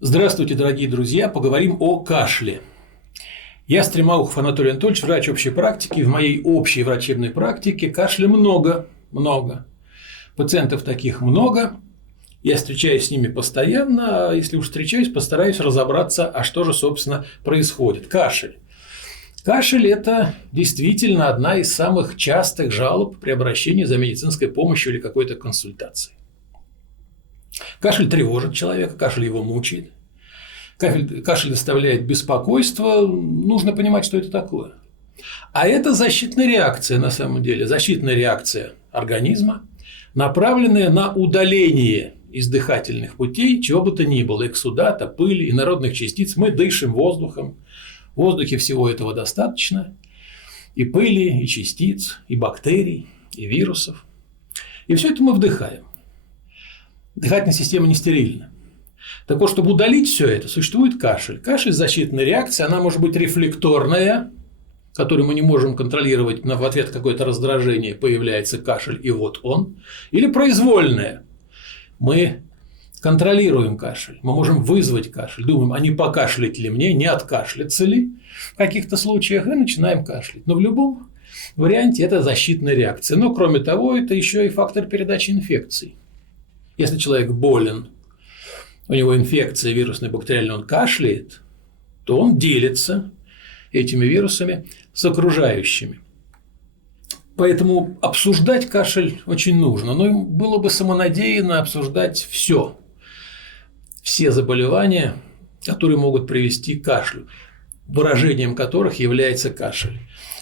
Здравствуйте, дорогие друзья! Поговорим о кашле. Я Стремаухов Анатолий Анатольевич, врач общей практики. В моей общей врачебной практике кашля много. Пациентов таких много. Я встречаюсь с ними постоянно. А если уж встречаюсь, постараюсь разобраться, а что же, собственно, происходит. Кашель. Кашель – это действительно одна из самых частых жалоб при обращении за медицинской помощью или какой-то консультацией. Кашель тревожит человека, кашель его мучает. Кашель доставляет беспокойство. Нужно понимать, что это такое. А это защитная реакция на самом деле. Защитная реакция организма, направленная на удаление из дыхательных путей чего бы то ни было. Эксудата, пыли, инородных частиц. Мы дышим воздухом. В воздухе всего этого достаточно. И пыли, и частиц, и бактерий, и вирусов. И все это мы вдыхаем. Дыхательная система не стерильна. Так вот, чтобы удалить все это, существует кашель. Кашель – защитная реакция, она может быть рефлекторная, которую мы не можем контролировать, но в ответ какое-то раздражение появляется кашель, и вот он. Или произвольная. Мы контролируем кашель, мы можем вызвать кашель, думаем, а не покашлять ли мне, не откашляться ли в каких-то случаях, и начинаем кашлять. Но в любом варианте это защитная реакция. Но кроме того, это еще и фактор передачи инфекций. Если человек болен, у него инфекция вирусная, бактериальная, он кашляет, то он делится этими вирусами с окружающими. Поэтому обсуждать кашель очень нужно. Но было бы самонадеянно обсуждать все заболевания, которые могут привести к кашлю, выражением которых является кашель.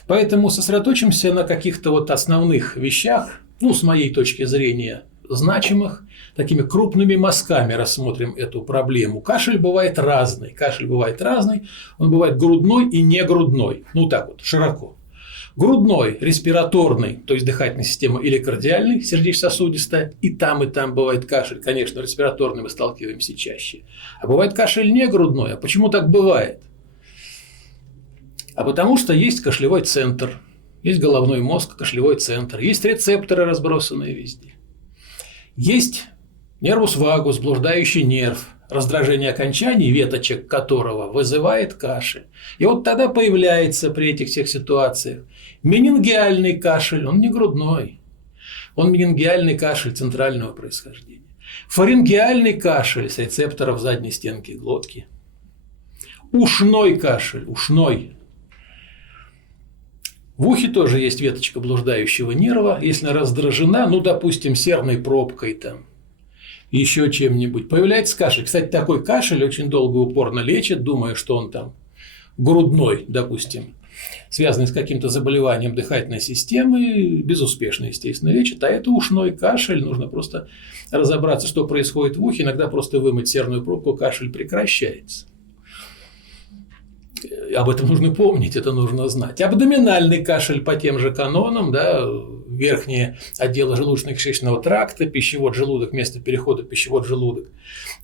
Поэтому сосредоточимся на каких-то основных вещах, с моей точки зрения, значимых, такими крупными мазками рассмотрим эту проблему. Кашель бывает разный. Он бывает грудной и негрудной. Широко. Грудной, респираторный, то есть дыхательная система, или кардиальный, сердечно-сосудистая, и там бывает кашель. Конечно, респираторный мы сталкиваемся чаще. А бывает кашель негрудной. А почему так бывает? А потому что есть кашлевой центр, есть головной мозг, кашлевой центр, есть рецепторы, разбросанные везде. Есть нервус вагус, блуждающий нерв, раздражение окончаний, веточек которого вызывает кашель. И вот тогда появляется при этих всех ситуациях менингиальный кашель, он не грудной, он менингиальный кашель центрального происхождения. Фарингеальный кашель с рецепторов задней стенки глотки. Ушной кашель, ушной. В ухе тоже есть веточка блуждающего нерва. Если она раздражена, допустим, серной пробкой, еще чем-нибудь, появляется кашель. Кстати, такой кашель очень долго и упорно лечат, думая, что он грудной, допустим, связанный с каким-то заболеванием дыхательной системы, безуспешно, естественно, лечат. А это ушной кашель. Нужно просто разобраться, что происходит в ухе. Иногда просто вымыть серную пробку, кашель прекращается. Об этом нужно помнить, это нужно знать. Абдоминальный кашель по тем же канонам, верхние отделы желудочно-кишечного тракта, пищевод, желудок, место перехода пищевод, желудок,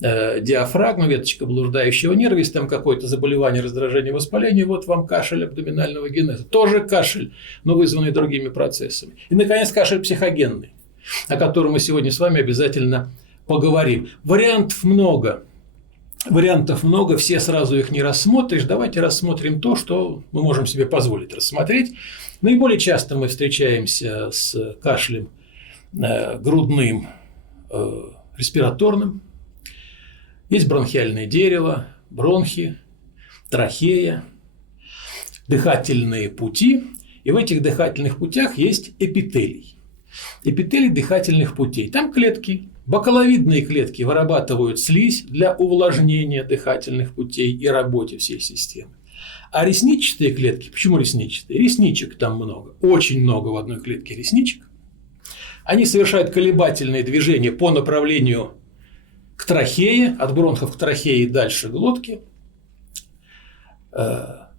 диафрагма, веточка блуждающего нерва, если там какое-то заболевание, раздражение, воспаление, вот вам кашель абдоминального генеза. Тоже кашель, но вызванный другими процессами. И, наконец, кашель психогенный, о котором мы сегодня с вами обязательно поговорим. Вариантов много, все сразу их не рассмотришь. Давайте рассмотрим то, что мы можем себе позволить рассмотреть. Наиболее часто мы встречаемся с кашлем грудным, респираторным. Есть бронхиальное дерево, бронхи, трахея, дыхательные пути. И в этих дыхательных путях есть эпителий. Эпителий дыхательных путей. Там клетки. Бакаловидные клетки вырабатывают слизь для увлажнения дыхательных путей и работы всей системы. А ресничатые клетки, почему ресничатые? Ресничек там много, очень много в одной клетке ресничек. Они совершают колебательные движения по направлению к трахее, от бронхов к трахее и дальше к глотке.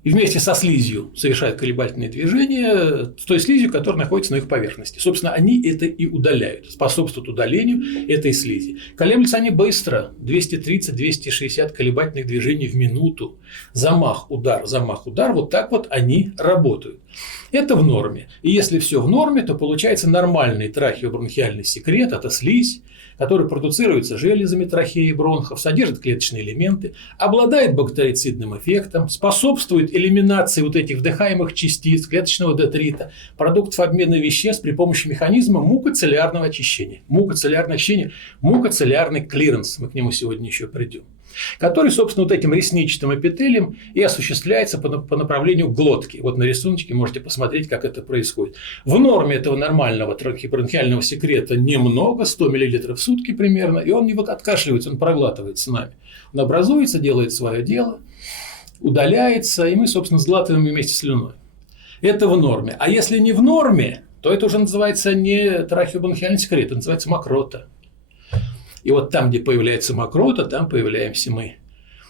И вместе со слизью совершают колебательные движения с той слизью, которая находится на их поверхности. Собственно, они это и удаляют, способствуют удалению этой слизи. Колеблются они быстро, 230-260 колебательных движений в минуту. Замах, удар, вот так вот они работают. Это в норме. И если все в норме, то получается нормальный трахеобронхиальный секрет, это слизь, который продуцируется железами трахеи и бронхов, содержит клеточные элементы, обладает бактерицидным эффектом, способствует элиминации вот этих вдыхаемых частиц, клеточного детрита, продуктов обмена веществ при помощи механизма мукоцеллярного очищения. Мукоцеллярное очищение, мукоцеллярный клиренс, мы к нему сегодня еще придем, который, собственно, вот этим ресничатым эпителием и осуществляется по направлению глотки. Вот на рисунке можете посмотреть, как это происходит. В норме этого нормального трахеобронхиального секрета немного, 100 мл в сутки примерно, и он не откашливается, он проглатывается нами. Он образуется, делает свое дело, удаляется, и мы, собственно, сглатываем вместе с слюной. Это в норме. А если не в норме, то это уже называется не трахеобронхиальный секрет, это называется мокрота. И вот там, где появляется мокрота, там появляемся мы,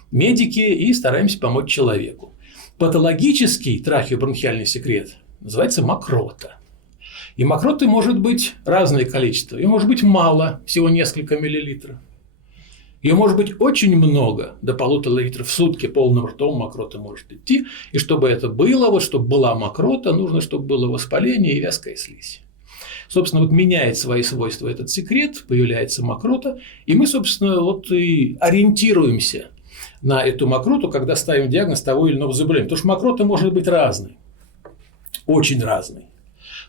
медики, и стараемся помочь человеку. Патологический трахеобронхиальный секрет называется мокрота. И мокроты может быть разное количество. Ее может быть мало, всего несколько миллилитров. Ее может быть очень много, до 1,5 литра в сутки полным ртом мокрота может идти. И чтобы это было, вот чтобы была мокрота, нужно, чтобы было воспаление и вязкая слизь. Собственно, вот меняет свои свойства этот секрет, появляется мокрота, и мы, собственно, вот и ориентируемся на эту мокроту, когда ставим диагноз того или иного заболевания. Потому что мокрота может быть разной, очень разной.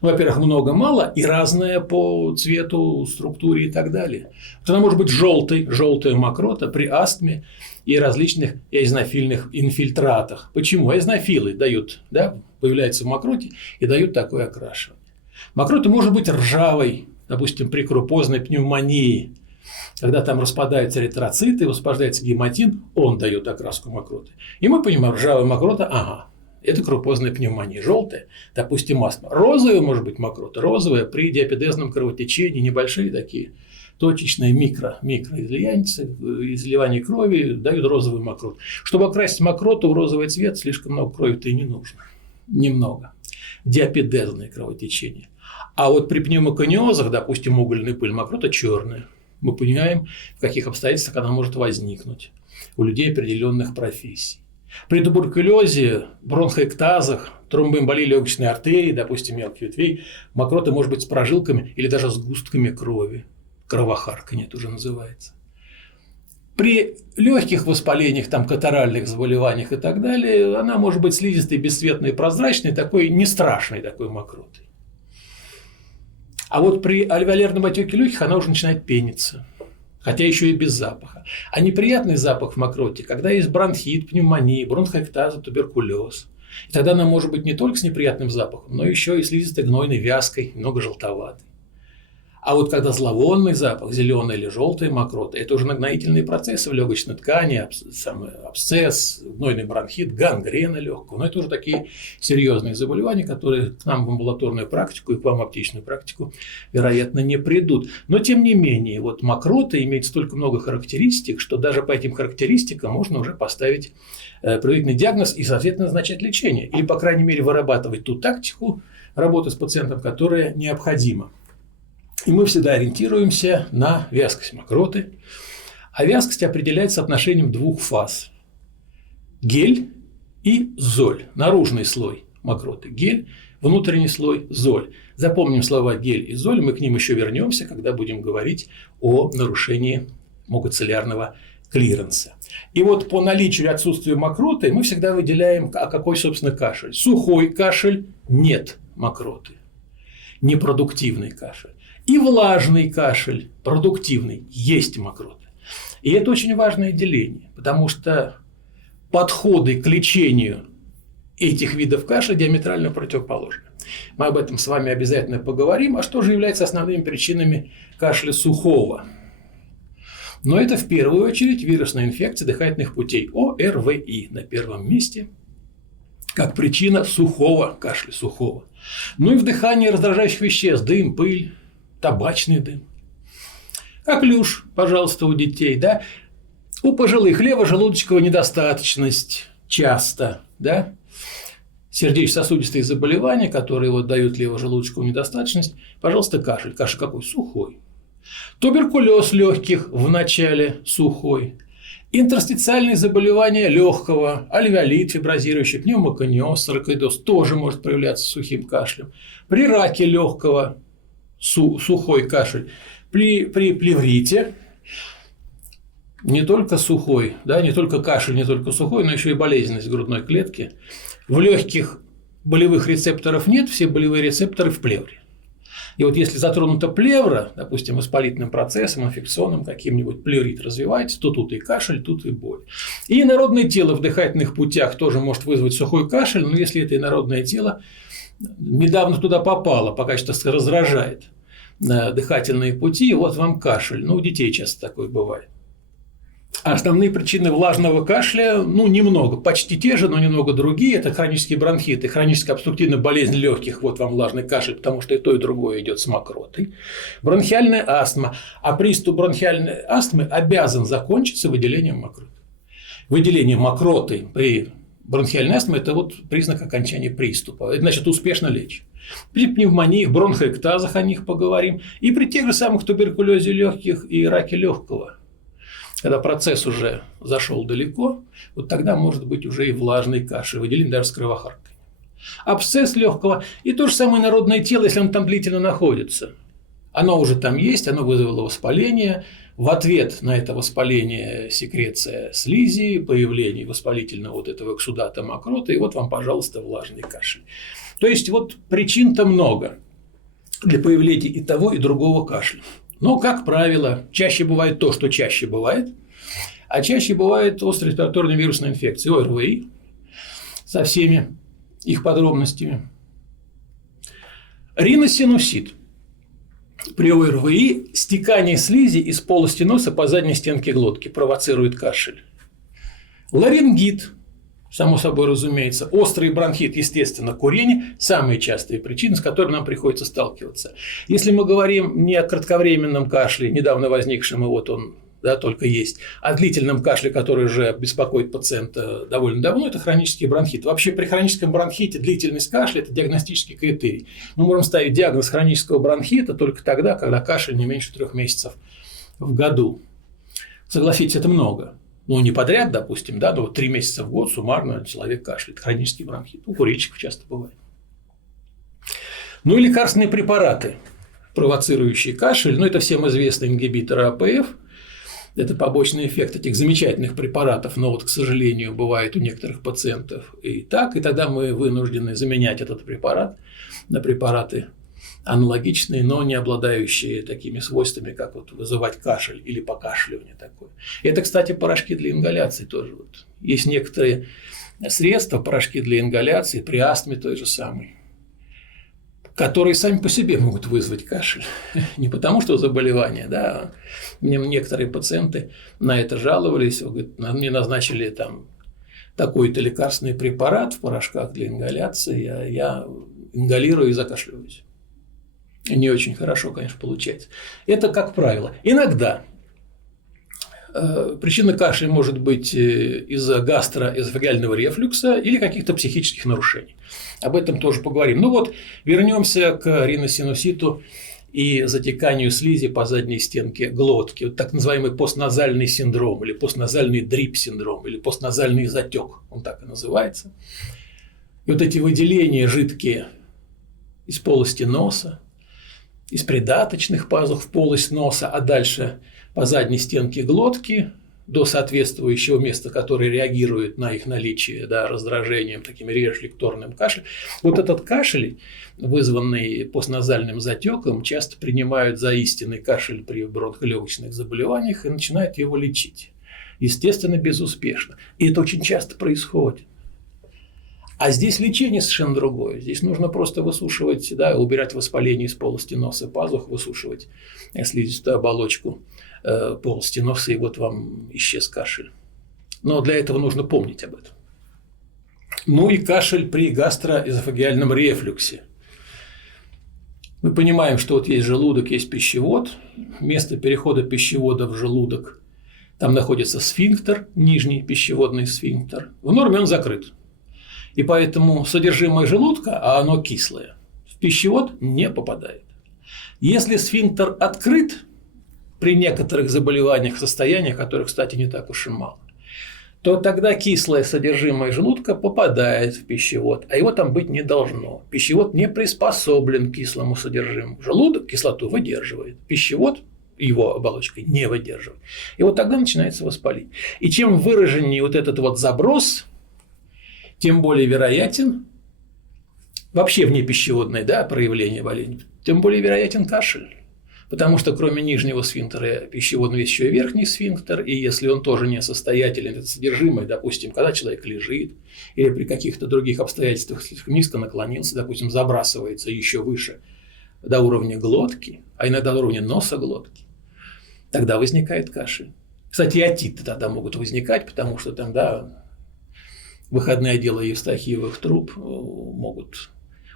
Ну, во-первых, много-мало и разная по цвету, структуре и так далее. Вот она может быть желтая мокрота при астме и различных эозинофильных инфильтратах. Почему? Эозинофилы дают, да, появляются в мокроте и дают такое окрашивание. Мокрота может быть ржавой, допустим, при крупозной пневмонии. Когда там распадаются эритроциты, высвобождается гематин, он дает окраску мокроты. И мы понимаем, ржавая мокрота, ага, это крупозная пневмония. Желтая, допустим, астма. Розовая может быть мокрота. Розовая при диапедезном кровотечении, небольшие такие точечные микроизливания крови дают розовую мокроту. Чтобы окрасить мокроту в розовый цвет, слишком много крови-то и не нужно. Немного. Диапедезное кровотечение. А вот при пневмокониозах, допустим, угольная пыль, мокрота черная. Мы понимаем, в каких обстоятельствах она может возникнуть у людей определенных профессий. При туберкулезе, бронхоэктазах, тромбоэмболии легочной артерии, допустим, мелких ветвей, мокрота может быть с прожилками или даже сгустками крови. Кровохарканье это уже называется. При легких воспалениях, там, катаральных заболеваниях и так далее, она может быть слизистой, бесцветной, прозрачной, такой не страшной такой мокротой. А вот при альвеолярном отеке легких она уже начинает пениться, хотя еще и без запаха. А неприятный запах в мокроте, когда есть бронхит, пневмония, бронхоэктаза, туберкулез. И тогда она может быть не только с неприятным запахом, но еще и слизистой, гнойной, вязкой, много желтоватой. А вот когда зловонный запах, зеленая или желтая мокрота, это уже нагноительные процессы в легочной ткани, абсцесс, гнойный бронхит, гангрена легкого. Но это уже такие серьезные заболевания, которые к нам в амбулаторную практику и к вам в аптечную практику, вероятно, не придут. Но тем не менее, вот мокрота имеет столько много характеристик, что даже по этим характеристикам можно уже поставить предварительный диагноз и, соответственно, назначать лечение. Или, по крайней мере, вырабатывать ту тактику работы с пациентом, которая необходима. И мы всегда ориентируемся на вязкость мокроты. А вязкость определяется соотношением двух фаз. Гель и золь. Наружный слой мокроты – гель, внутренний слой – золь. Запомним слова гель и золь, мы к ним еще вернемся, когда будем говорить о нарушении мукоцеллярного клиренса. И вот по наличию и отсутствию мокроты мы всегда выделяем, а какой, собственно, кашель. Сухой кашель – нет мокроты. Непродуктивный кашель. И влажный кашель, продуктивный, есть мокрота. И это очень важное деление, потому что подходы к лечению этих видов кашля диаметрально противоположны. Мы об этом с вами обязательно поговорим. А что же является основными причинами кашля сухого? Но это в первую очередь вирусная инфекция дыхательных путей, ОРВИ на первом месте, как причина сухого кашля, сухого. Ну и вдыхание раздражающих веществ, дым, пыль, табачный дым. Коклюш, пожалуйста, у детей, да. У пожилых левожелудочковая недостаточность часто, да. Сердечно-сосудистые заболевания, которые вот дают левожелудочковую недостаточность, пожалуйста, кашель. Кашель какой? Сухой. Туберкулез легких в начале сухой. Интерстициальные заболевания легкого, альвеолит фиброзирующий, пневмокониоз, саркоидоз тоже может проявляться сухим кашлем. При раке легкого сухой кашель. При плеврите не только сухой, да, не только кашель, не только сухой, но еще и болезненность грудной клетки. В легких болевых рецепторов нет, все болевые рецепторы в плевре. И вот если затронута плевра, допустим, воспалительным процессом, инфекционным каким-нибудь, плеврит развивается, то тут и кашель, тут и боль. И инородное тело в дыхательных путях тоже может вызвать сухой кашель, но если это инородное тело недавно туда попало, пока что раздражает дыхательные пути, вот вам кашель. Ну, у детей часто такое бывает. Основные причины влажного кашля, немного, почти те же, но немного другие. Это хронический бронхит и хроническая обструктивная болезнь легких. Вот вам влажный кашель, потому что и то, и другое идет с мокротой. Бронхиальная астма. А приступ бронхиальной астмы обязан закончиться выделением мокроты. Выделение мокроты при бронхиальной астме – это вот признак окончания приступа. Это значит успешно лечь. При пневмонии, бронхоэктазах о них поговорим. И при тех же самых туберкулезе легких и раке легкого. Когда процесс уже зашел далеко, вот тогда может быть уже и влажный кашель, выделение даже с кровохарканьем. Абсцесс легкого и то же самое инородное тело, если оно там длительно находится. Оно уже там есть, оно вызвало воспаление. В ответ на это воспаление секреция слизи, появление воспалительного вот этого эксудата мокроты, и вот вам, пожалуйста, влажный кашель. То есть вот причин-то много для появления и того, и другого кашля. Но, как правило, чаще бывает то, что чаще бывает, а чаще бывает острая респираторная вирусная инфекция, ОРВИ, со всеми их подробностями. Риносинусит. При ОРВИ стекание слизи из полости носа по задней стенке глотки провоцирует кашель. Ларингит, само собой разумеется, острый бронхит, естественно, курение – самые частые причины, с которыми нам приходится сталкиваться. Если мы говорим не о кратковременном кашле, недавно возникшем, и вот он только есть, а длительном кашле, который уже беспокоит пациента довольно давно, это хронический бронхит. Вообще при хроническом бронхите длительность кашля – это диагностический критерий. Мы можем ставить диагноз хронического бронхита только тогда, когда кашель не меньше 3 месяцев в году. Согласитесь, это много. Не подряд, допустим, да, но 3 месяца в год суммарно человек кашляет. Хронический бронхит. У курильщиков часто бывает. И лекарственные препараты, провоцирующие кашель. Это всем известные ингибиторы АПФ. Это побочный эффект этих замечательных препаратов, но вот, к сожалению, бывает у некоторых пациентов и так. И тогда мы вынуждены заменять этот препарат на препараты аналогичные, но не обладающие такими свойствами, как вот вызывать кашель или покашливание такое. Это, кстати, порошки для ингаляции тоже. Вот. Есть некоторые средства, порошки для ингаляции при астме той же самой, которые сами по себе могут вызвать кашель. Не потому, что заболевание, да. Мне некоторые пациенты на это жаловались, говорят, мне назначили там такой-то лекарственный препарат в порошках для ингаляции, а я ингалирую и закашливаюсь. Не очень хорошо, конечно, получается. Это как правило. Иногда причина кашля может быть из-за гастроэзофагеального рефлюкса или каких-то психических нарушений. Об этом тоже поговорим. Вернемся к риносинуситу и затеканию слизи по задней стенке глотки. Вот так называемый постназальный синдром, или постназальный дрип-синдром, или постназальный затек, он так и называется. И вот эти выделения жидкие из полости носа, из придаточных пазух в полость носа, а дальше по задней стенке глотки до соответствующего места, которое реагирует на их наличие, да, раздражением, таким рефлекторным кашлем. Вот этот кашель, вызванный постназальным затеком, часто принимают за истинный кашель при бронхолегочных заболеваниях и начинают его лечить. Естественно, безуспешно. И это очень часто происходит. А здесь лечение совершенно другое. Здесь нужно просто высушивать, да, убирать воспаление из полости носа, пазух, высушивать слизистую оболочку полости носа, и вот вам исчез кашель. Но для этого нужно помнить об этом. И кашель при гастроэзофагиальном рефлюксе. Мы понимаем, что вот есть желудок, есть пищевод. Место перехода пищевода в желудок, там находится сфинктер, нижний пищеводный сфинктер. В норме он закрыт. И поэтому содержимое желудка, а оно кислое, в пищевод не попадает. Если сфинктер открыт, при некоторых заболеваниях, состояниях, которых, кстати, не так уж и мало, то тогда кислое содержимое желудка попадает в пищевод, а его там быть не должно. Пищевод не приспособлен к кислому содержимому. Желудок кислоту выдерживает, пищевод его оболочкой не выдерживает. И вот тогда начинается воспалить. И чем выраженнее вот этот вот заброс, тем более вероятен вообще внепищеводное, да, проявление болезни, тем более вероятен кашель. Потому что кроме нижнего сфинктера пищеводного есть еще и верхний сфинктер, и если он тоже несостоятелен, это содержимое, допустим, когда человек лежит или при каких-то других обстоятельствах слишком низко наклонился, допустим, забрасывается еще выше до уровня глотки, а иногда до уровня носа глотки, тогда возникает кашель. Кстати, и отиты тогда могут возникать, потому что там, да, выходные отделы евстахиевых труб могут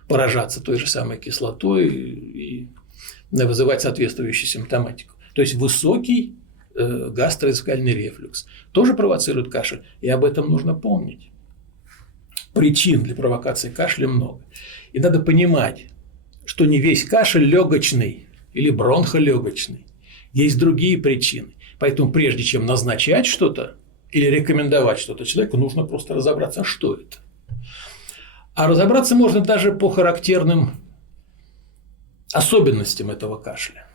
поражаться той же самой кислотой и вызывать соответствующую симптоматику. То есть высокий гастроэзофагальный рефлюкс тоже провоцирует кашель, и об этом нужно помнить. Причин для провокации кашля много. И надо понимать, что не весь кашель легочный или бронхолегочный. Есть другие причины. Поэтому прежде чем назначать что-то или рекомендовать что-то человеку, нужно просто разобраться, что это. А разобраться можно даже по характерным особенностям этого кашля.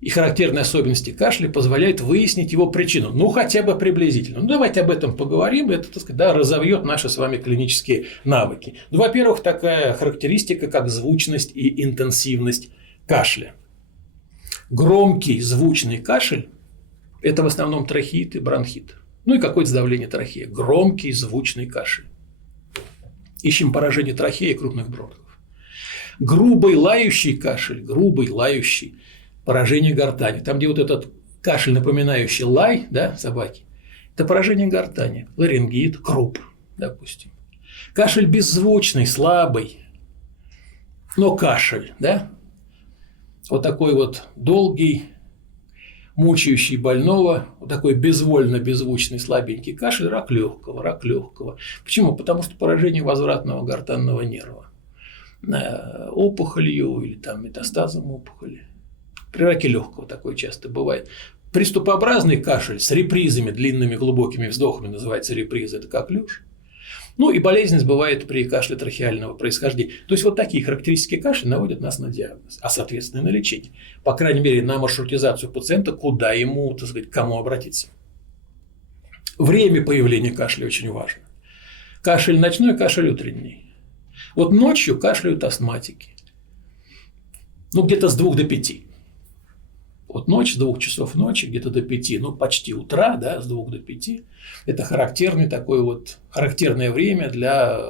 И характерные особенности кашля позволяют выяснить его причину, ну хотя бы приблизительно. Ну давайте об этом поговорим, это, так сказать, да, разовьет наши с вами клинические навыки. Ну, во-первых, такая характеристика, как звучность и интенсивность кашля. Громкий звучный кашель – это в основном трахеит и бронхит. Ну и какое-то сдавление трахеи. Громкий звучный кашель. Ищем поражение трахеи и крупных бронхов. Грубый лающий кашель, поражение гортани. Там, где вот этот кашель, напоминающий лай, да, собаки, это поражение гортани. Ларингит, круп, допустим. Кашель беззвучный, слабый, но кашель, да. Вот такой вот долгий, мучающий больного, вот такой безвольно-беззвучный, слабенький кашель, рак легкого. Почему? Потому что поражение возвратного гортанного нерва. Опухолью или там метастазом опухоли. При раке легкого такое часто бывает. Приступообразный кашель с репризами, длинными глубокими вздохами, называется реприза, это коклюш. Ну и болезненность бывает при кашле трахеального происхождения. То есть вот такие характеристики кашля наводят нас на диагноз, а соответственно на лечение. По крайней мере на маршрутизацию пациента, куда ему, так сказать, к кому обратиться. Время появления кашля очень важно. Кашель ночной, кашель утренний. Вот ночью кашляют астматики. Ну, где-то с 2 до 5. Вот ночь, с 2 часов ночи, где-то до 5, ну, почти утра, да, с 2 до 5. Это характерное время для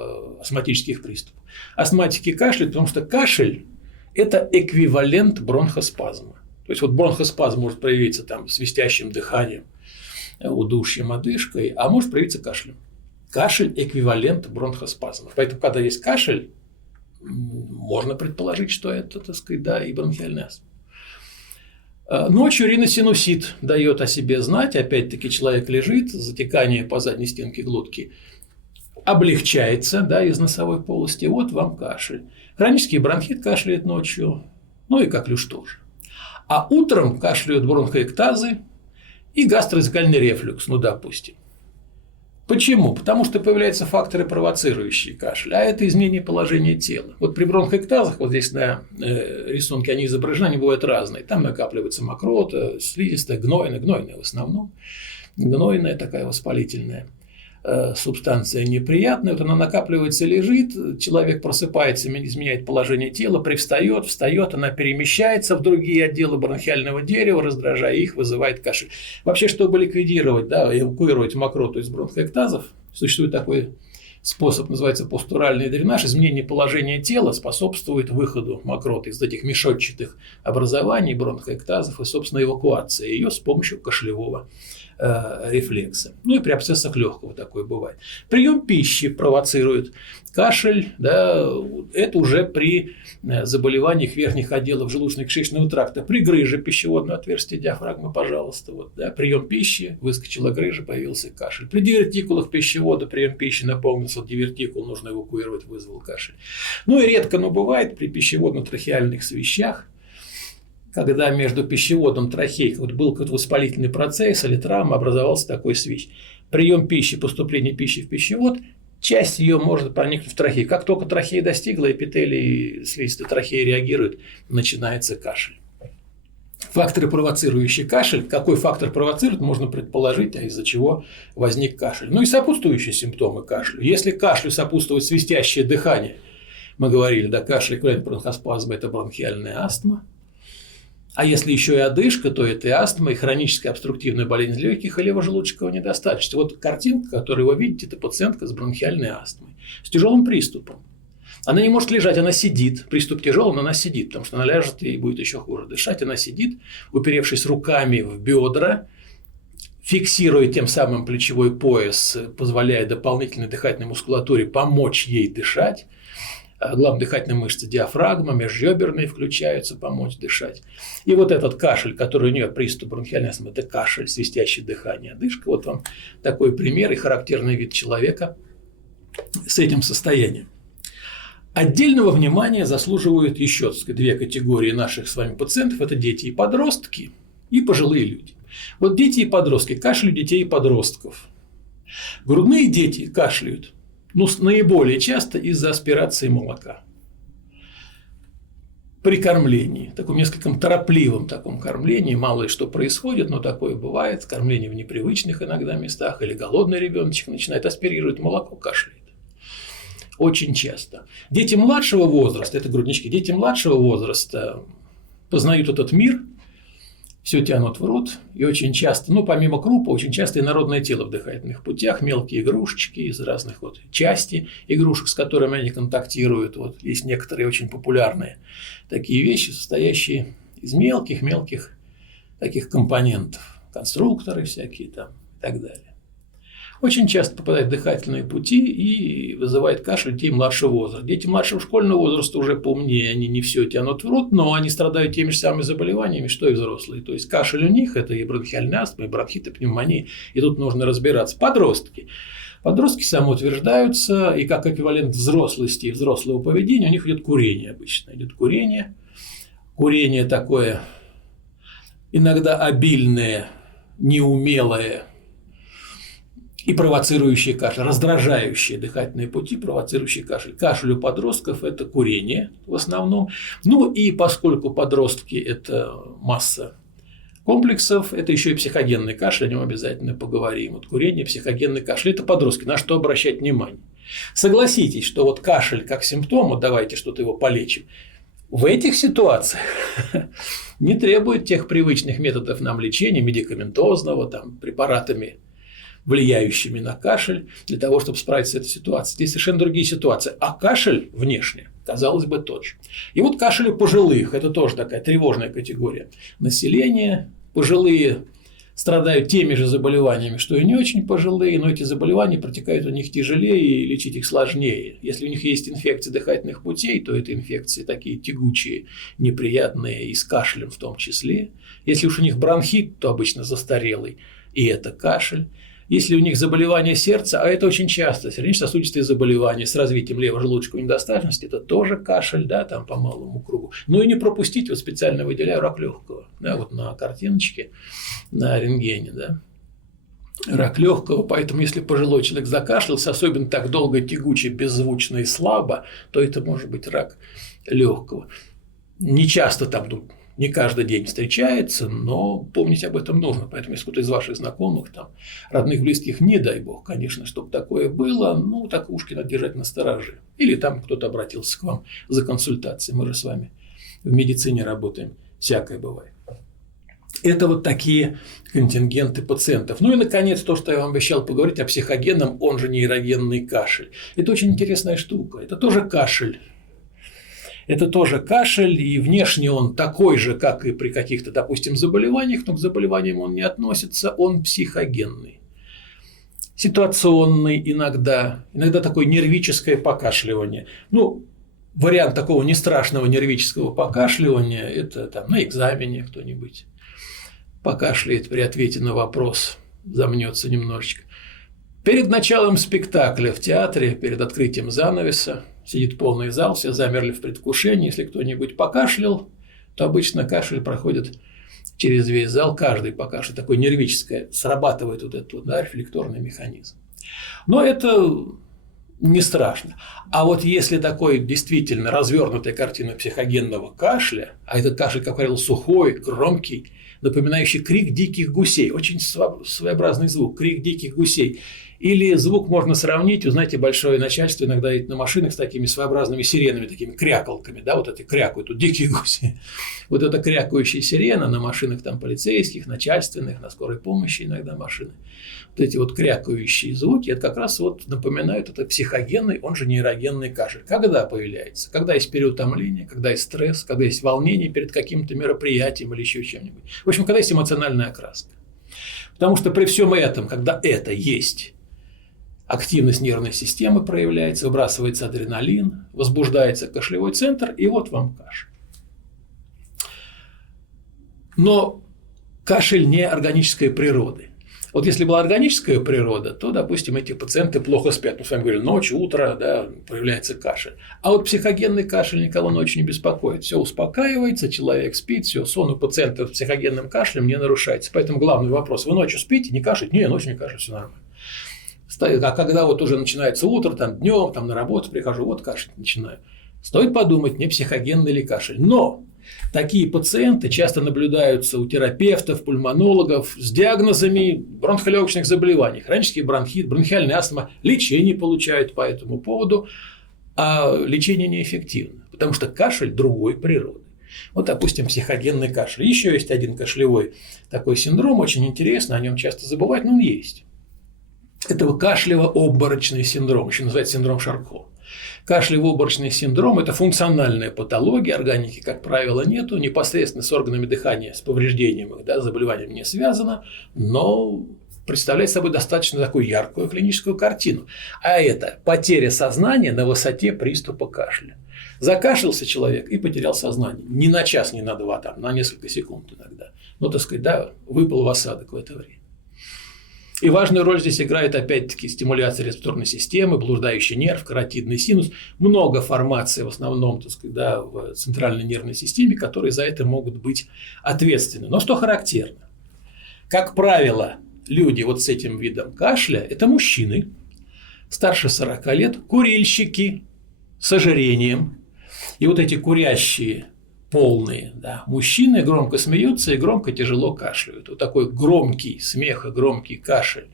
астматических приступов. Астматики кашляют, потому что кашель – это эквивалент бронхоспазма. То есть, вот бронхоспазм может проявиться там свистящим дыханием, удушьем, одышкой, а может проявиться кашлем. Кашель – эквивалент бронхоспазма. Поэтому, когда есть кашель, можно предположить, что это, так сказать, да, и бронхиальная астма. Ночью риносинусит дает о себе знать. Опять-таки, человек лежит, затекание по задней стенке глотки облегчается, да, из носовой полости. Вот вам кашель. Хронический бронхит кашляет ночью, ну и коклюш тоже. А утром кашляют бронхоэктазы и гастроэзофагальный рефлюкс, ну, допустим. Почему? Потому что появляются факторы, провоцирующие кашель, а это изменение положения тела. Вот при бронхоэктазах, вот здесь на рисунке они изображены, они бывают разные. Там накапливается мокрота, слизистая, гнойная в основном. Гнойная такая воспалительная субстанция неприятная. Вот она накапливается, лежит, человек просыпается, изменяет положение тела, привстает, встает, она перемещается в другие отделы бронхиального дерева, раздражая их, вызывает кашель. Вообще, чтобы ликвидировать, да, эвакуировать мокроту из бронхоэктазов, существует такой способ, называется постуральный дренаж. Изменение положения тела способствует выходу мокроты из этих мешочатых образований, бронхоэктазов и, собственно, эвакуации ее с помощью кашлевого рефлекса. Ну и при абсцессах легкого такое бывает. Прием пищи провоцирует кашель, да, это уже при заболеваниях верхних отделов желудочно-кишечного тракта, при грыже пищеводного отверстия диафрагмы, пожалуйста, вот, да, прием пищи, выскочила грыжа, появился кашель. При дивертикулах пищевода прием пищи наполнился, дивертикул нужно эвакуировать, вызвал кашель. Ну и редко, но бывает при пищеводно-трахеальных свищах, когда между пищеводом трахеей был какой-то воспалительный процесс или травма, образовался такой свищ. Прием пищи, поступление пищи в пищевод, часть ее может проникнуть в трахею. Как только трахея достигла, эпителий слизистой трахеи реагирует, начинается кашель. Факторы, провоцирующие кашель. Какой фактор провоцирует, можно предположить, а из-за чего возник кашель. Ну и сопутствующие симптомы кашлю. Если кашлю сопутствует свистящее дыхание, мы говорили, да, кашель, кроме бронхоспазма, это бронхиальная астма. А если еще и одышка, то это и астма, и хроническая обструктивная болезнь легких, и левожелудочковая недостаточность. Вот картинка, которую вы видите, это пациентка с бронхиальной астмой, с тяжелым приступом. Она не может лежать, она сидит. Приступ тяжелый, но она сидит, потому что она ляжет, ей будет еще хуже дышать. Она сидит, уперевшись руками в бедра, фиксируя тем самым плечевой пояс, позволяя дополнительной дыхательной мускулатуре помочь ей дышать. Главные дыхательные мышцы диафрагма, межреберные включаются, помочь дышать. И вот этот кашель, который у нее приступ бронхиальной астмы, это кашель, свистящее дыхание, одышка. Вот вам такой пример и характерный вид человека с этим состоянием. Отдельного внимания заслуживают еще, так сказать, две категории наших с вами пациентов. Это дети и подростки и пожилые люди. Вот дети и подростки, кашель у детей и подростков. Грудные дети кашляют, наиболее часто из-за аспирации молока. При кормлении, таком несколько торопливом таком кормлении, мало ли что происходит, но такое бывает, кормление в непривычных иногда местах, или голодный ребеночек начинает аспирировать молоко, кашляет. Очень часто. Дети младшего возраста, это груднички, дети младшего возраста познают этот мир, все тянут в рот, и очень часто, помимо крупа, очень часто инородное тело в дыхательных путях, мелкие игрушечки из разных частей игрушек, с которыми они контактируют. Вот есть некоторые очень популярные такие вещи, состоящие из мелких таких компонентов, конструкторы всякие там и так далее. Очень часто попадает в дыхательные пути и вызывает кашель детей младшего возраста. Дети младшего школьного возраста уже поумнее, они не все тянут в рот, но они страдают теми же самыми заболеваниями, что и взрослые. То есть кашель у них – это и бронхиальная астма, и бронхит, и пневмония, и тут нужно разбираться. Подростки самоутверждаются, и как эквивалент взрослости и взрослого поведения у них идет курение обычно. Идет курение такое иногда обильное, неумелое, и провоцирующий кашель, раздражающие дыхательные пути, провоцирующий кашель. Кашель у подростков – это курение в основном. И поскольку подростки – это масса комплексов, это еще и психогенный кашель, о нем обязательно поговорим. Вот курение, психогенный кашель – это подростки. На что обращать внимание? Согласитесь, что вот кашель как симптом, давайте что-то его полечим, в этих ситуациях не требует тех привычных методов нам лечения, медикаментозного, препаратами, влияющими на кашель, для того, чтобы справиться с этой ситуацией. Здесь совершенно другие ситуации. А кашель внешне, казалось бы, тот же. И вот кашель у пожилых – это тоже такая тревожная категория населения. Пожилые страдают теми же заболеваниями, что и не очень пожилые, но эти заболевания протекают у них тяжелее и лечить их сложнее. Если у них есть инфекции дыхательных путей, то это инфекции такие тягучие, неприятные и с кашлем в том числе. Если уж у них бронхит, то обычно застарелый, и это кашель. Если у них заболевание сердца, а это очень часто, сердечно-сосудистые заболевания с развитием левожелудочковой недостаточности, это тоже кашель, по малому кругу. И не пропустить, специально выделяю рак легкого, на картиночке, на рентгене, рак легкого, поэтому если пожилой человек закашлялся, особенно так долго, тягуче, беззвучно и слабо, то это может быть рак легкого. Не часто не каждый день встречается, но помнить об этом нужно. Поэтому, если кто-то из ваших знакомых, родных, близких, не дай бог, конечно, чтобы такое было, так ушки надо держать настороже. Или кто-то обратился к вам за консультацией. Мы же с вами в медицине работаем, всякое бывает. Это вот такие контингенты пациентов. И, наконец, то, что я вам обещал поговорить о психогенном, он же нейрогенный кашель. Это очень интересная штука. Это тоже кашель. Это тоже кашель, и внешне он такой же, как и при каких-то, допустим, заболеваниях, но к заболеваниям он не относится, он психогенный. Ситуационный иногда такое нервическое покашливание. Вариант такого нестрашного нервического покашливания – это на экзамене кто-нибудь покашляет при ответе на вопрос, замнется немножечко. Перед началом спектакля в театре, перед открытием занавеса, сидит полный зал, все замерли в предвкушении. Если кто-нибудь покашлял, то обычно кашель проходит через весь зал, каждый покашляет. Такое нервическое, срабатывает этот рефлекторный механизм. Но это не страшно. А вот если такой действительно развернутая картина психогенного кашля, а этот кашель, как правило, сухой, громкий, напоминающий крик диких гусей, очень своеобразный звук, крик диких гусей. Или звук можно сравнить, вы знаете, большое начальство иногда едет на машинах с такими своеобразными сиренами, такими крякалками, да, вот эти крякают, тут дикие гуси. Вот эта крякающая сирена на машинах там полицейских, начальственных, на скорой помощи иногда машины. Вот эти вот крякающие звуки, это как раз вот напоминают это психогенный, он же нейрогенный кашель. Когда появляется? Когда есть переутомление, когда есть стресс, когда есть волнение перед каким-то мероприятием или еще чем-нибудь. В общем, когда есть эмоциональная окраска. Потому что при всем этом, когда это есть, активность нервной системы проявляется, выбрасывается адреналин, возбуждается кашлевой центр, и вот вам кашель. Но кашель не органической природы. Вот если была органическая природа, то, допустим, эти пациенты плохо спят. Мы с вами говорили, ночь, утро, да, проявляется кашель. А вот психогенный кашель никого ночью не беспокоит. Все успокаивается, человек спит, все, сон у пациента с психогенным кашлем не нарушается. Поэтому главный вопрос: вы ночью спите, не кашляете? Не, ночью не кашляю, все нормально. А когда вот уже начинается утро, там днем, там на работу прихожу, вот кашлять начинаю. Стоит подумать, не психогенный ли кашель. Но такие пациенты часто наблюдаются у терапевтов, пульмонологов с диагнозами бронхолегочных заболеваний, хронический бронхит, бронхиальная астма, лечение получают по этому поводу, а лечение неэффективно, потому что кашель другой природы. Вот, допустим, психогенный кашель. Еще есть один кашлевой такой синдром, очень интересно, о нем часто забывают, но он есть. Это кашлево-обморочный синдром, еще называется синдром Шарко. Кашлево-обморочный синдром – это функциональная патология, органики, как правило, нету, непосредственно с органами дыхания, с повреждением их, да, с заболеванием не связано, но представляет собой достаточно такую яркую клиническую картину. А это потеря сознания на высоте приступа кашля. Закашлялся человек и потерял сознание. Не на час, не на два, там, на несколько секунд иногда. Ну, так сказать, да, выпал в осадок в это время. И важную роль здесь играет, опять-таки, стимуляция рецепторной системы, блуждающий нерв, каротидный синус. Много формаций, в основном, так сказать, да, в центральной нервной системе, которые за это могут быть ответственны. Но что характерно? Как правило, люди вот с этим видом кашля – это мужчины, старше 40 лет, курильщики с ожирением. И вот эти курящие полные, да, мужчины громко смеются и громко тяжело кашляют. Вот такой громкий смех и громкий кашель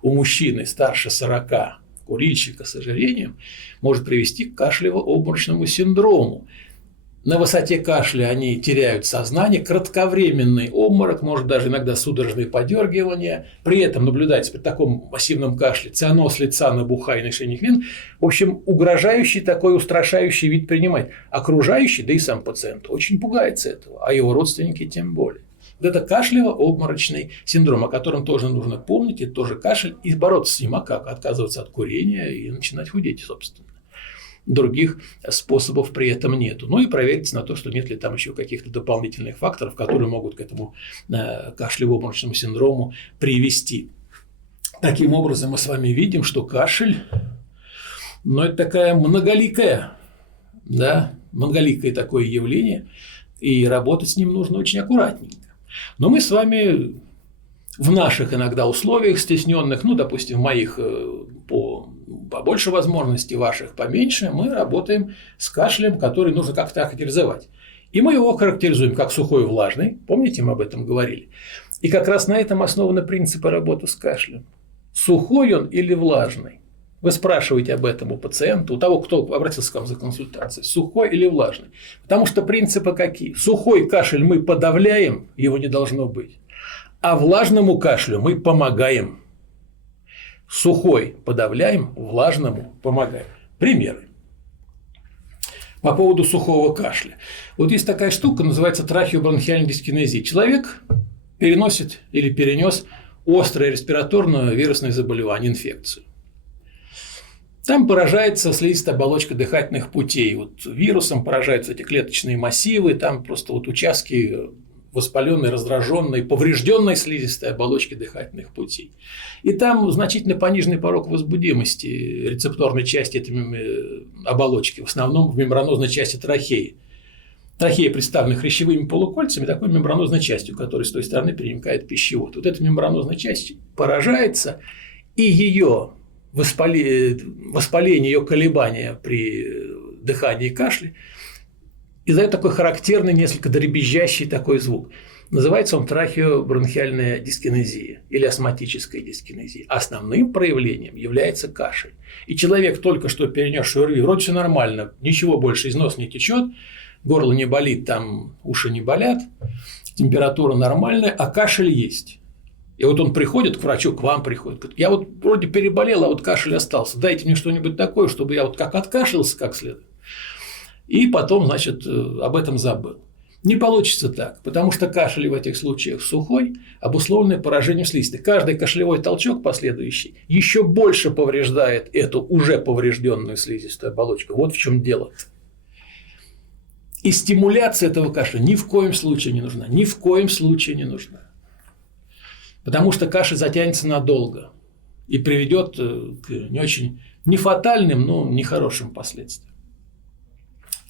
у мужчины старше 40, курильщика с ожирением, может привести к кашлево-обморочному синдрому. На высоте кашля они теряют сознание, кратковременный обморок, может даже иногда судорожные подергивания. При этом наблюдается при таком массивном кашле цианоз лица, набухание шейных вен. В общем, угрожающий такой устрашающий вид принимает. Окружающий, да и сам пациент очень пугается этого, а его родственники тем более. Вот это кашлево-обморочный синдром, о котором тоже нужно помнить, это тоже кашель, и бороться с ним, а как? Отказываться от курения и начинать худеть, собственно. Других способов при этом нету. Ну и проверить на то, что нет ли там еще каких-то дополнительных факторов, которые могут к этому кашлево-обморочному синдрому привести. Таким образом, мы с вами видим, что кашель, ну, это такая многоликое, да, многоликое такое явление, и работать с ним нужно очень аккуратненько. Но мы с вами в наших иногда условиях стесненных, ну, допустим, моих побольше возможностей, ваших поменьше, мы работаем с кашлем, который нужно как-то охарактеризовать. И мы его характеризуем как сухой и влажный. Помните, мы об этом говорили? И как раз на этом основаны принципы работы с кашлем. Сухой он или влажный? Вы спрашиваете об этом у пациента, у того, кто обратился к вам за консультацией, сухой или влажный. Потому что принципы какие? Сухой кашель мы подавляем, его не должно быть. А влажному кашлю мы помогаем. Сухой подавляем, влажному помогаем. Примеры. По поводу сухого кашля. Вот есть такая штука, называется трахеобронхиальная дискинезия. Человек переносит или перенес острое респираторное вирусное заболевание, инфекцию. Там поражается слизистая оболочка дыхательных путей. Вот вирусом поражаются эти клеточные массивы, там просто вот участки воспаленной, раздраженной, поврежденной слизистой оболочки дыхательных путей. И там значительно пониженный порог возбудимости рецепторной части этой оболочки, в основном в мембранозной части трахеи. Трахея представлена хрящевыми полукольцами, такой мембранозной частью, которая с той стороны переникает пищевод. Вот эта мембранозная часть поражается, и ее воспаление, ее колебания при дыхании и кашле, издает такой характерный, несколько дребезжащий такой звук. Называется он трахеобронхиальная дискинезия или астматическая дискинезия. Основным проявлением является кашель. И человек, только что перенесший ОРВИ, вроде все нормально, ничего больше из носа не течет, горло не болит, там уши не болят, температура нормальная, а кашель есть. И вот он приходит к врачу, к вам приходит, говорит: я вот вроде переболел, а вот кашель остался, дайте мне что-нибудь такое, чтобы я вот как откашлялся как следует. И потом, значит, об этом забыл. Не получится так, потому что кашель в этих случаях сухой, обусловленный поражением слизистой. Каждый кашлевой толчок последующий еще больше повреждает эту уже поврежденную слизистую оболочку. Вот в чем дело. И стимуляция этого кашля ни в коем случае не нужна. Ни в коем случае не нужна. Потому что кашель затянется надолго и приведет к не очень не фатальным, но нехорошим последствиям.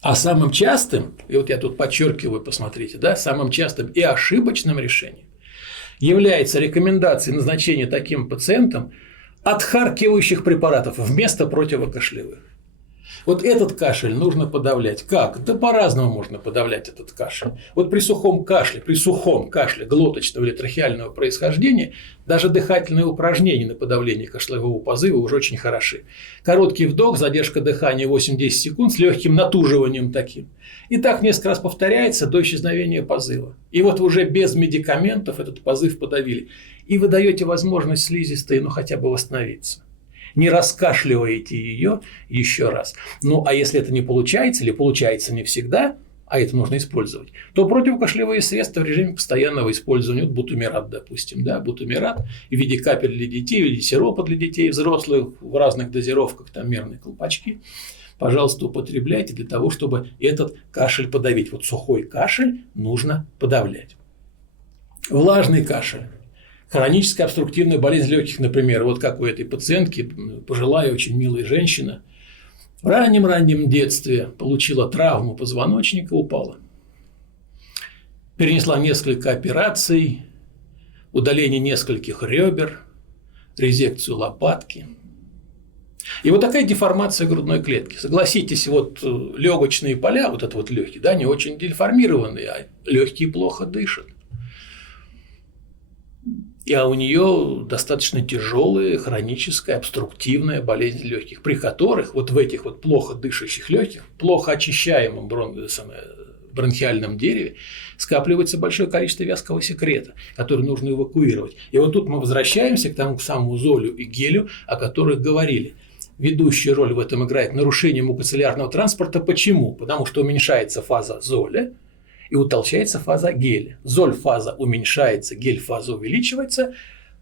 А самым частым, и вот я тут подчеркиваю, посмотрите, да, самым частым и ошибочным решением является рекомендация назначения таким пациентам отхаркивающих препаратов вместо противокашлевых. Вот этот кашель нужно подавлять. Как? Да по-разному можно подавлять этот кашель. Вот при сухом кашле глоточного или трахеального происхождения даже дыхательные упражнения на подавление кашлевого позыва уже очень хороши. Короткий вдох, задержка дыхания 8-10 секунд с легким натуживанием таким. И так несколько раз повторяется до исчезновения позыва. И вот уже без медикаментов этот позыв подавили. И вы даете возможность слизистой, хотя бы восстановиться. Не раскашливаете ее еще раз. Ну, а если это не получается, или получается не всегда, а это нужно использовать, то противокашлевые средства в режиме постоянного использования, вот бутумират, допустим, да, бутумират в виде капель для детей, в виде сиропа для детей взрослых, в разных дозировках, там мерные колпачки, пожалуйста, употребляйте для того, чтобы этот кашель подавить. Вот сухой кашель нужно подавлять. Влажный кашель. Хроническая обструктивная болезнь легких, например, вот как у этой пациентки, пожилая, очень милая женщина, в раннем детстве получила травму позвоночника, упала. Перенесла несколько операций, удаление нескольких ребер, резекцию лопатки. И вот такая деформация грудной клетки. Согласитесь, вот легочные поля, вот это вот легкие, да, не очень деформированные, а легкие плохо дышат. И у нее достаточно тяжелая хроническая обструктивная болезнь легких, при которых вот в этих вот плохо дышащих легких, плохо очищаемом бронхиальном дереве скапливается большое количество вязкого секрета, который нужно эвакуировать. И вот тут мы возвращаемся к самому золю и гелю, о которых говорили. Ведущую роль в этом играет нарушение мукоциллярного транспорта. Почему? Потому что уменьшается фаза золя и утолщается фаза геля. Золь-фаза уменьшается, гель-фаза увеличивается,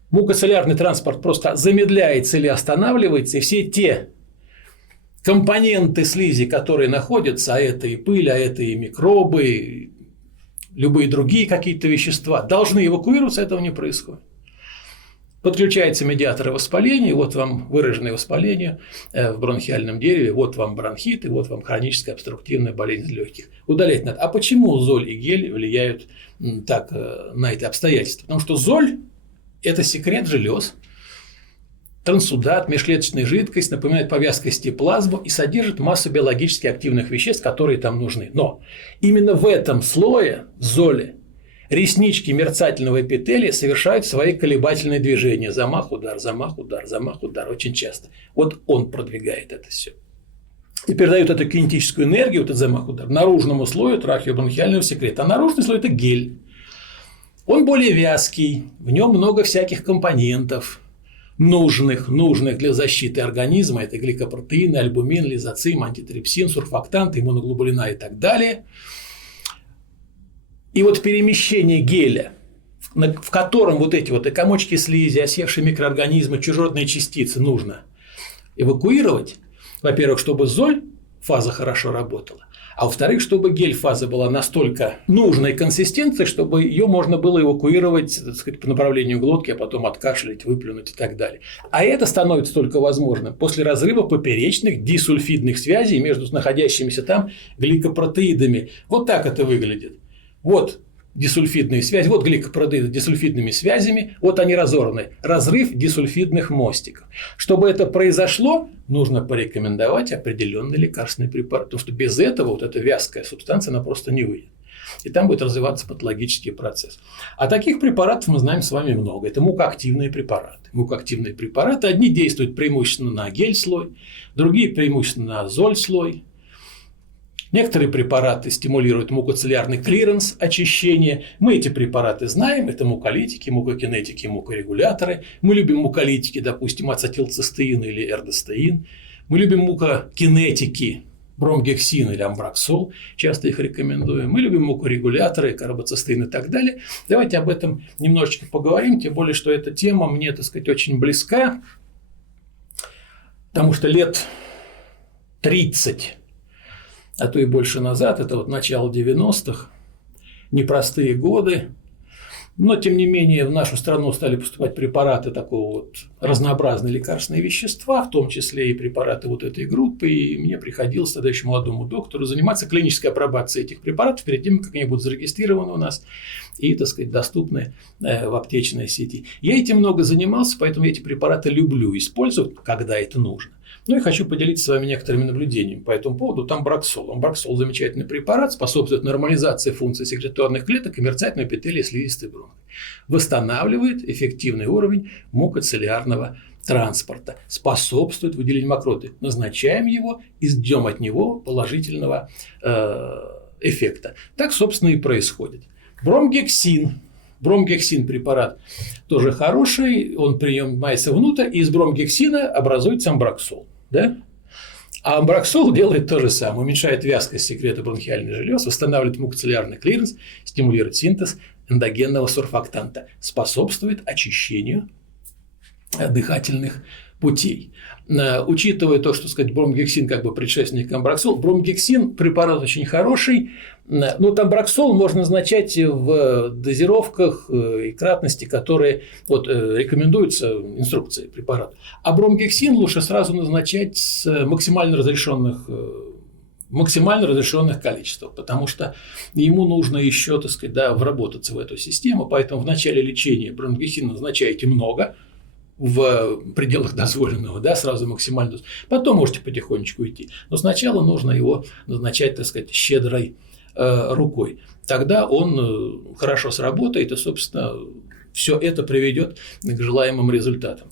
мукоциллярный транспорт просто замедляется или останавливается, и все те компоненты слизи, которые находятся, а это и пыль, а это и микробы, любые другие какие-то вещества, должны эвакуироваться, этого не происходит. Подключаются медиаторы воспаления, вот вам выраженное воспаление в бронхиальном дереве, вот вам бронхит, и вот вам хроническая обструктивная болезнь легких. Удалять надо. А почему золь и гель влияют так на это обстоятельство? Потому что золь – это секрет желез, трансудат, межклеточная жидкость, напоминает по вязкости плазму и содержит массу биологически активных веществ, которые там нужны. Но именно в этом слое золи реснички мерцательного эпителия совершают свои колебательные движения. Замах, удар, замах, удар, замах, удар. Очень часто. Вот он продвигает это все. И передает эту кинетическую энергию, вот этот замах, удар, наружному слою трахеобронхиального секрета. А наружный слой – это гель. Он более вязкий, в нем много всяких компонентов, нужных для защиты организма. Это гликопротеины, альбумин, лизоцим, антитрипсин, сурфактанты, иммуноглобулина и так далее. И вот перемещение геля, в котором вот эти вот и комочки слизи, осевшие микроорганизмы, чужеродные частицы нужно эвакуировать, во-первых, чтобы золь-фаза хорошо работала, а во-вторых, чтобы гель-фаза была настолько нужной консистенции, чтобы ее можно было эвакуировать, так сказать, по направлению глотки, а потом откашлять, выплюнуть и так далее. А это становится только возможным после разрыва поперечных дисульфидных связей между находящимися там гликопротеидами. Вот так это выглядит. Вот дисульфидные связи, вот гликопротеиды с дисульфидными связями, вот они разорваны, разрыв дисульфидных мостиков. Чтобы это произошло, нужно порекомендовать определенный лекарственный препарат, потому что без этого вот эта вязкая субстанция, она просто не выйдет. И там будет развиваться патологический процесс. А таких препаратов мы знаем с вами много. Это мукоактивные препараты. Мукоактивные препараты, одни действуют преимущественно на гель-слой, другие преимущественно на золь-слой. Некоторые препараты стимулируют мукоцеллярный клиренс, очищение. Мы эти препараты знаем. Это муколитики, мукокинетики, мукорегуляторы. Мы любим муколитики, допустим, ацетилцистеин или эрдостеин. Мы любим мукокинетики, бромгексин или амбраксол. Часто их рекомендуем. Мы любим мукорегуляторы, карбоцистеин и так далее. Давайте об этом немножечко поговорим. Тем более, что эта тема мне, так сказать, очень близка. Потому что лет 30, а то и больше назад, это вот начало 90-х, непростые годы, но, тем не менее, в нашу страну стали поступать препараты такого вот разнообразные лекарственные вещества, в том числе и препараты вот этой группы, и мне приходилось тогда еще молодому доктору заниматься клинической апробацией этих препаратов перед тем, как они будут зарегистрированы у нас и, так сказать, доступны в аптечной сети. Я этим много занимался, поэтому я эти препараты люблю использовать, когда это нужно. Ну и хочу поделиться с вами некоторыми наблюдениями по этому поводу. Там амбраксол. Амбраксол – замечательный препарат, способствует нормализации функций секреторных клеток и мерцательного эпителия слизистой бронхи. Восстанавливает эффективный уровень мукоцеллярного транспорта, способствует выделению мокроты. Назначаем его и ждем от него положительного эффекта. Так, собственно, и происходит. Бромгексин. Бромгексин препарат тоже хороший, он принимается внутрь, и из бромгексина образуется амбраксол. Да? А амбраксол делает то же самое, уменьшает вязкость секрета бронхиальных желез, восстанавливает мукоцеллярный клиренс, стимулирует синтез эндогенного сурфактанта, способствует очищению дыхательных путей. Учитывая то, что, сказать, бромгексин как бы предшественник амбраксол, бромгексин препарат очень хороший, но амбраксол можно назначать в дозировках и кратности, которые вот, рекомендуются инструкцией препарата. А бромгексин лучше сразу назначать с максимально разрешенных количествах, потому что ему нужно еще, так сказать, да, вработаться в эту систему, поэтому в начале лечения бромгексина назначаете много, в пределах дозволенного, да, сразу максимально. Потом можете потихонечку идти. Но сначала нужно его назначать, так сказать, щедрой рукой. Тогда он хорошо сработает, и, собственно, все это приведет к желаемым результатам.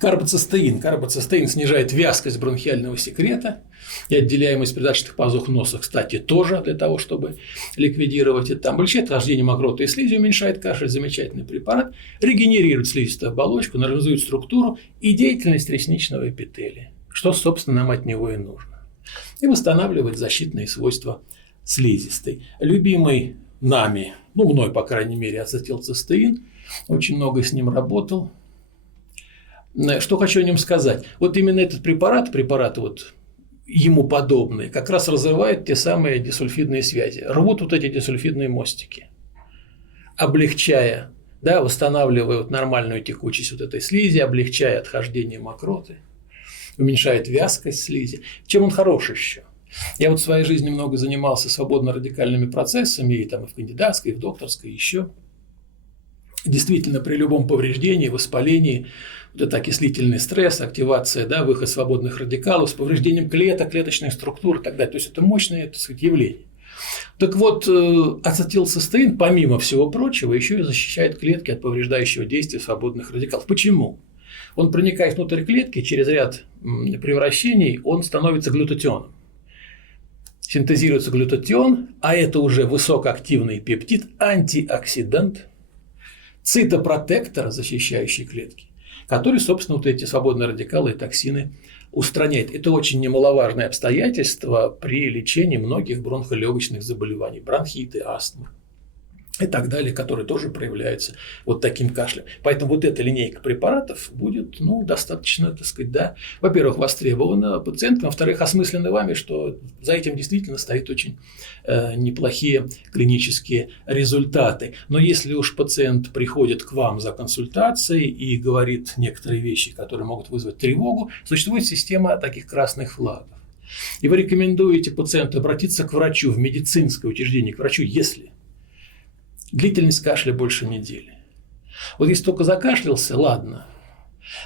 Карбоцистеин. Карбоцистеин снижает вязкость бронхиального секрета и отделяемость придаточных пазух носа, кстати, тоже для того, чтобы ликвидировать это. Там облегчает отхождение мокроты и слизи, уменьшает кашель, замечательный препарат, регенерирует слизистую оболочку, нормализует структуру и деятельность ресничного эпителия, что, собственно, нам от него и нужно, и восстанавливает защитные свойства слизистой. Любимый нами, ну, мной, по крайней мере, ацетилцистеин, очень много с ним работал. Что хочу о нем сказать? Вот именно этот препараты вот ему подобные, как раз разрывают те самые дисульфидные связи, рвут вот эти дисульфидные мостики, облегчая, да, восстанавливая вот нормальную текучесть вот этой слизи, облегчая отхождение мокроты, уменьшает вязкость слизи. Чем он хорош еще? Я вот в своей жизни много занимался свободно-радикальными процессами, и там и в кандидатской, и в докторской, еще. Действительно, при любом повреждении, воспалении, вот это окислительный стресс, активация, да, выход свободных радикалов с повреждением клеток, клеточных структур и так далее. То есть это мощное, так сказать, явление. Так вот, ацетилцистеин, помимо всего прочего, еще и защищает клетки от повреждающего действия свободных радикалов. Почему? Он проникает внутрь клетки, через ряд превращений он становится глютатионом. Синтезируется глютатион, а это уже высокоактивный пептид, антиоксидант, цитопротектор, защищающий клетки, который, собственно, вот эти свободные радикалы и токсины устраняет. Это очень немаловажное обстоятельство при лечении многих бронхолегочных заболеваний, бронхиты, астмы и так далее, которые тоже проявляются вот таким кашлем. Поэтому вот эта линейка препаратов будет, ну, достаточно, так сказать, да, во-первых, востребована пациентам, во-вторых, осмысленно вами, что за этим действительно стоит очень неплохие клинические результаты. Но если уж пациент приходит к вам за консультацией и говорит некоторые вещи, которые могут вызвать тревогу, существует система таких красных флагов. И вы рекомендуете пациенту обратиться к врачу в медицинское учреждение, к врачу, если длительность кашля больше недели. Вот если только закашлялся, ладно.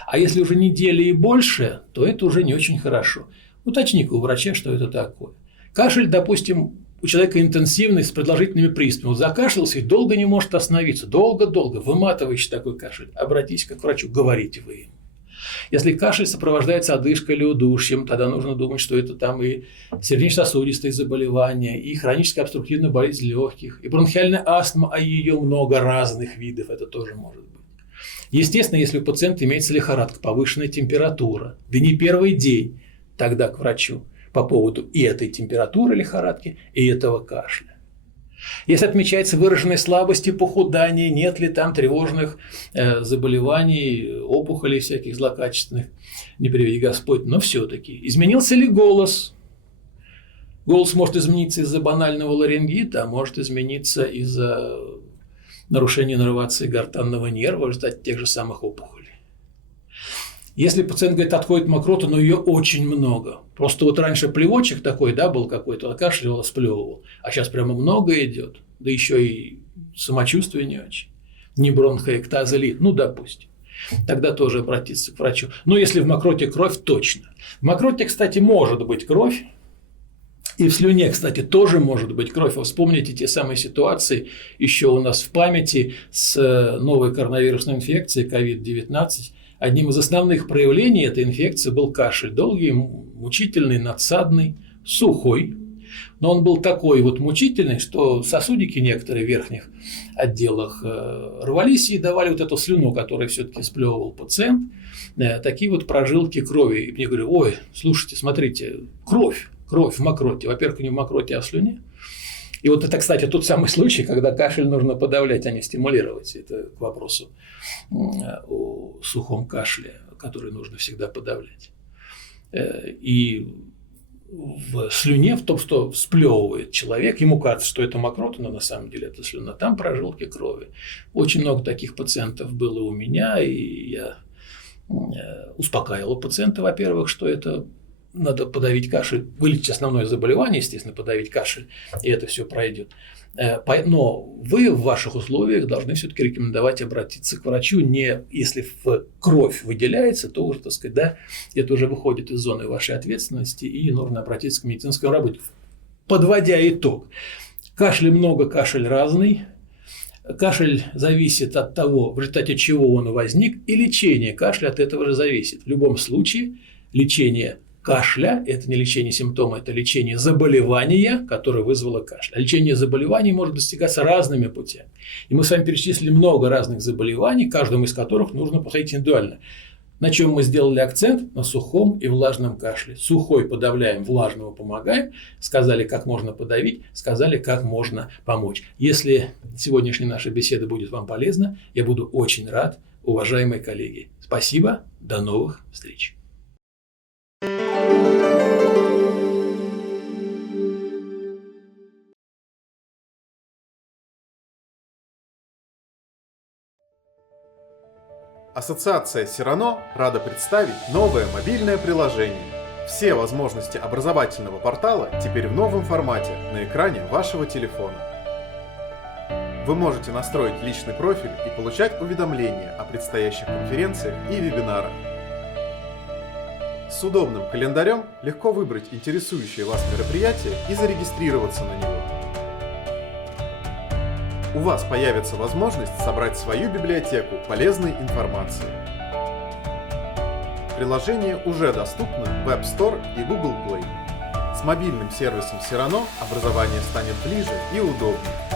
А если уже недели и больше, то это уже не очень хорошо. Уточни-ка у врача, что это такое. Кашель, допустим, у человека интенсивный, с продолжительными приступами. Вот закашлялся и долго не может остановиться. Долго-долго. Выматывающий такой кашель. Обратитесь к врачу, говорите вы ему. Если кашель сопровождается одышкой или удушьем, тогда нужно думать, что это там и сердечно-сосудистые заболевания, и хроническая обструктивная болезнь легких, и бронхиальная астма, а ее много разных видов, это тоже может быть. Естественно, если у пациента имеется лихорадка, повышенная температура, да не первый день, тогда к врачу по поводу и этой температуры лихорадки, и этого кашля. Если отмечается выраженная слабость и похудание, нет ли там тревожных заболеваний, опухолей всяких злокачественных, не приведи Господь, но все-таки. Изменился ли голос? Голос может измениться из-за банального ларингита, а может измениться из-за нарушения иннервации гортанного нерва в результате тех же самых опухолей. Если пациент говорит, отходит мокрота, но ее очень много. Просто вот раньше плевочек такой, да, был какой-то, кашлял, сплевывал, а сейчас прямо много идет, да еще и самочувствие не очень. Не бронхоэктаза ли, ну, допустим. Тогда тоже обратиться к врачу. Но если в мокроте кровь, точно. В мокроте, кстати, может быть кровь. И в слюне, кстати, тоже может быть кровь. Вы вспомните те самые ситуации еще у нас в памяти с новой коронавирусной инфекцией COVID-19. Одним из основных проявлений этой инфекции был кашель. Долгий, мучительный, надсадный, сухой. Но он был такой вот мучительный, что сосудики некоторые в верхних отделах рвались и давали вот эту слюну, которую все-таки сплевывал пациент. Такие вот прожилки крови. И мне говорю, ой, слушайте, смотрите, кровь в мокроте. Во-первых, не в мокроте, а в слюне. И вот это, кстати, тот самый случай, когда кашель нужно подавлять, а не стимулировать. Это к вопросу о сухом кашле, который нужно всегда подавлять. И в слюне, в том, что сплевывает человек, ему кажется, что это мокрота, но на самом деле это слюна, там прожилки крови. Очень много таких пациентов было у меня, и я успокаивал пациента, во-первых, что это надо подавить кашель, вылечить основное заболевание, естественно, подавить кашель, и это все пройдет. Но вы в ваших условиях должны все-таки рекомендовать обратиться к врачу, не если в кровь выделяется, то уже, так сказать, да, это уже выходит из зоны вашей ответственности, и нужно обратиться к медицинскому работнику. Подводя итог, кашля много, кашель разный. Кашель зависит от того, в результате чего он возник, и лечение кашля от этого же зависит. В любом случае, лечение кашля – это не лечение симптома, это лечение заболевания, которое вызвало кашель. А лечение заболеваний может достигаться разными путями. И мы с вами перечислили много разных заболеваний, каждому из которых нужно подходить индивидуально. На чем мы сделали акцент? На сухом и влажном кашле. Сухой подавляем, влажного помогаем. Сказали, как можно подавить, сказали, как можно помочь. Если сегодняшняя наша беседа будет вам полезна, я буду очень рад, уважаемые коллеги. Спасибо, до новых встреч. Ассоциация Cyrano рада представить новое мобильное приложение. Все возможности образовательного портала теперь в новом формате на экране вашего телефона. Вы можете настроить личный профиль и получать уведомления о предстоящих конференциях и вебинарах. С удобным календарем легко выбрать интересующее вас мероприятие и зарегистрироваться на него. У вас появится возможность собрать свою библиотеку полезной информации. Приложение уже доступно в App Store и Google Play. С мобильным сервисом Cyrano образование станет ближе и удобнее.